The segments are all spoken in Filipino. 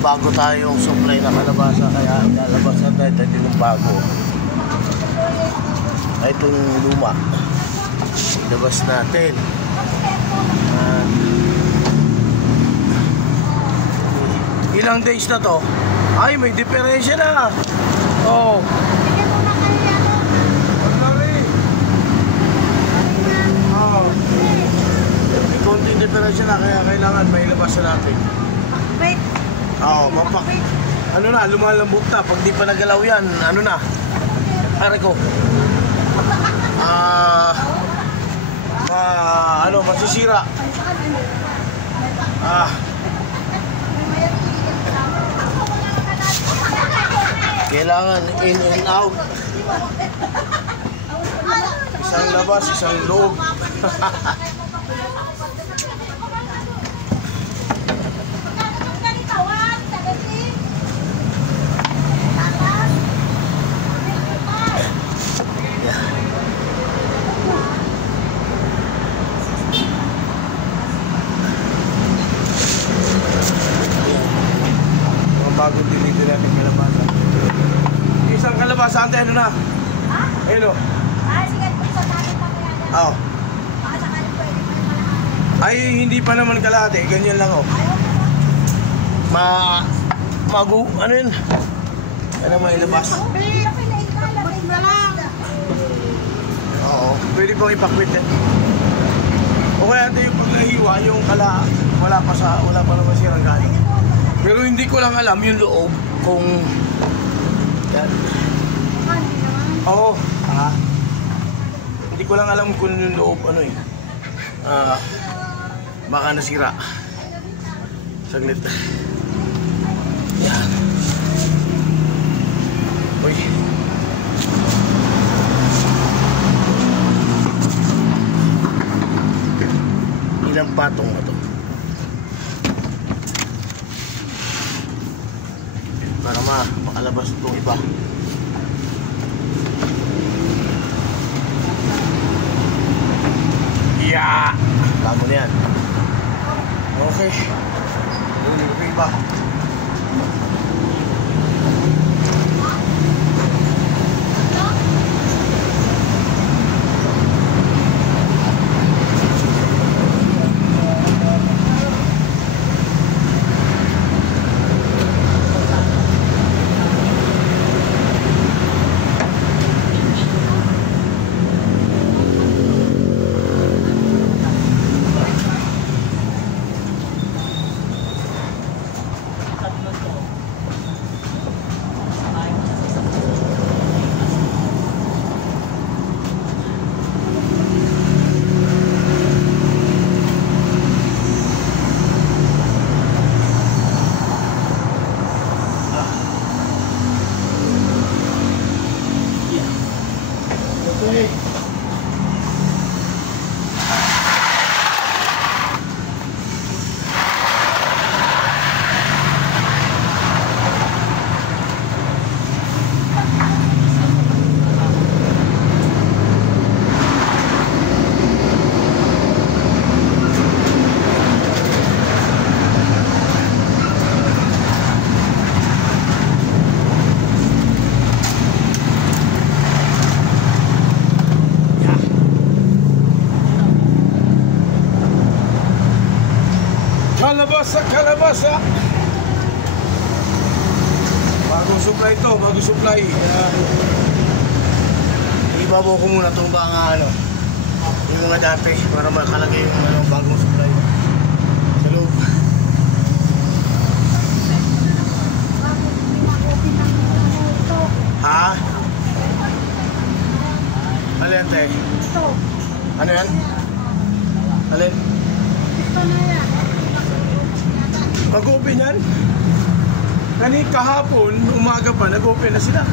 bago tayong supply na kalabasa, kaya lalabas natin tayo din ng bago. Ay, itong luma ilabas natin. Ilang days na to? Ay, may diferensya na. Oh. May konting diferensya na, kaya kailangan may ilabas na natin. Oo, ano na, lumalambot na. Pag di pa nagalaw yan, ano na, pare ko, masisira. Kailangan in and out. Isang labas, isang loob. Bagong delivery natin kalabasa. Isang kalabasa ante, ano na? Ha? Hello. Sige, sa natin pa kaya na. Oo. Baka sakaling pwede pa naman kalahati. Ay, hindi pa naman kalahati. Ganyan lang, oh. Ano yun? Ano may ilabas? Oo. Pwede pong ipakwit yan. O kaya ito yung paglahiwa, yung kala, wala pa naman sirang galing. Pero hindi ko lang alam yung loob kung yan. Oo. Hindi ko lang alam kung yung loob ano eh. Baka nasira. Saglit. Yan. Uy. Ilang patong na to? Para makalabas itong iba. Yeah! Bago na yan. Okay. Yung iba. Kalabasa. Bagong supply to, bagong supply. Ibabaw ko muna itong mga yung mga dati para makalagay yung bagong supply sa loob. Ha? Alin, te? Ano yan? Alin? Ito na yan. Mag-open yan? Kahapon, umaga pa, nag-open na sila.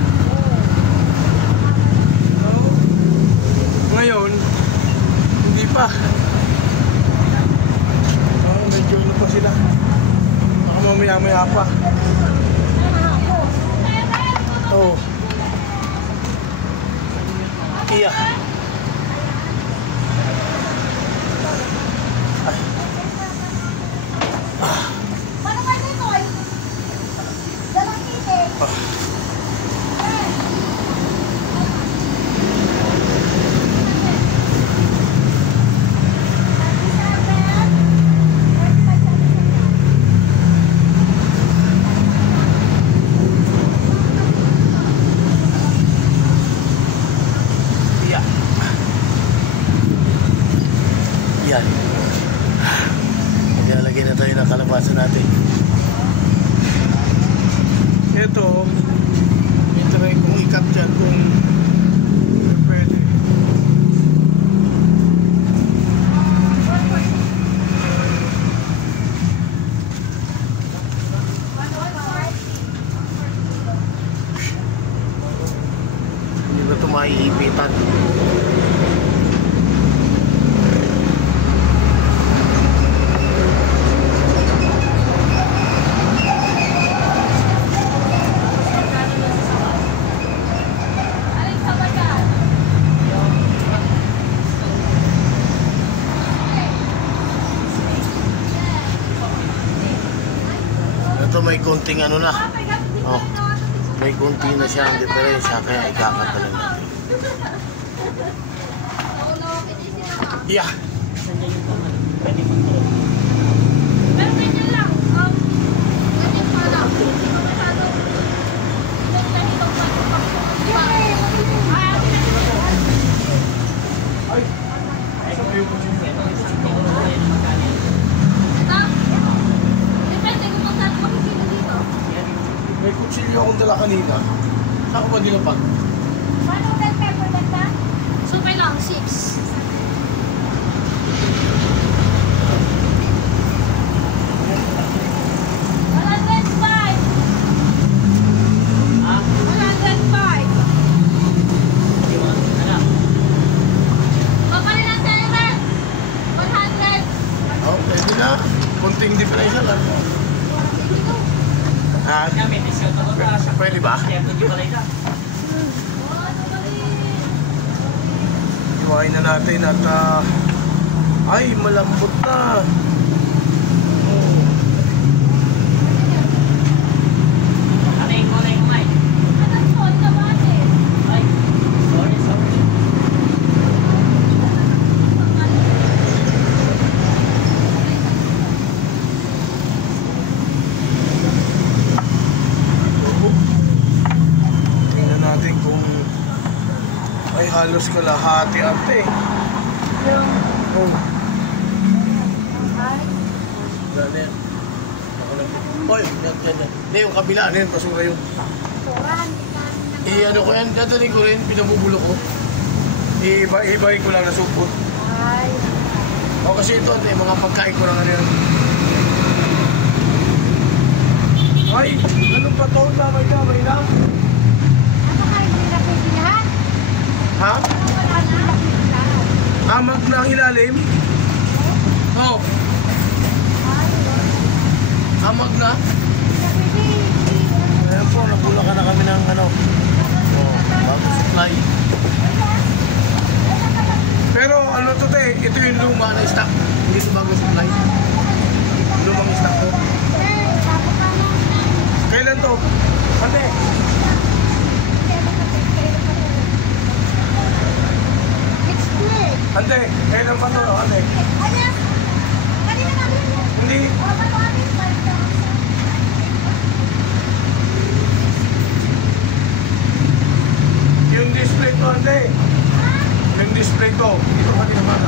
Ngayon, hindi pa. Medyo ano pa sila. Baka mamaya-maya pa. Iya. Maglalagay na tayo ng kalabasa natin. Ito, itry kong ikat dyan kung pwede. Hindi ba ito maiipitan? Ito may konting ano na. Oh, may konti na siyang diferensya kaya ikakatalan natin. Yeah. Pero ganyan lang. Ganyan pa lang. Masyado. Ganitong depende kung magkano makikita dito. May kutsilyo akong dala kanina. Saan ko ba dinapag? Paano bell pepper ba? So, kailangan 6. Oh, pwede na. Konting diferensya lang. Ah, pwede ba? Iwain na natin at ay, malambot na. Oh. Tingnan natin kung ay halos kalahati ate. Oh. Dali. Oy, yan. Hindi, yung kabila na yun, basura yun. Ano ko yan, dadali ko rin, pinabubulo ko. Iibahin ko lang na supot. O kasi ito, ate, mga pagkain ko lang ano yan. Ay, ano pa to? Damay lang. Ha? Amag na ang ilalim? Oh. Amag na? Ayan po, nabulakan na kami ng ano. Oh, bago supply. Pero ano to te, ito yung luma na stock. Hindi ito bago supply. Lumang stock to. Kailan to? Ate? Ante, kailan pa to? Ante? Hindi. Yung display to, ante. Yung display to. Ito pa din naman.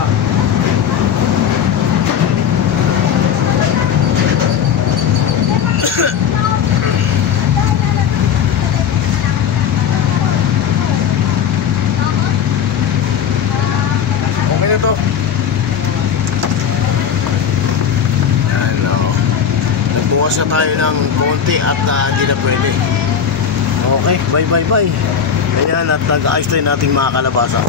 Okay na to. Yan, oh. Nagbukas na tayo ng konti at hindi na pwede. Okay, bye. Ayan, at nag-ayos tayo nating mga kalabasa.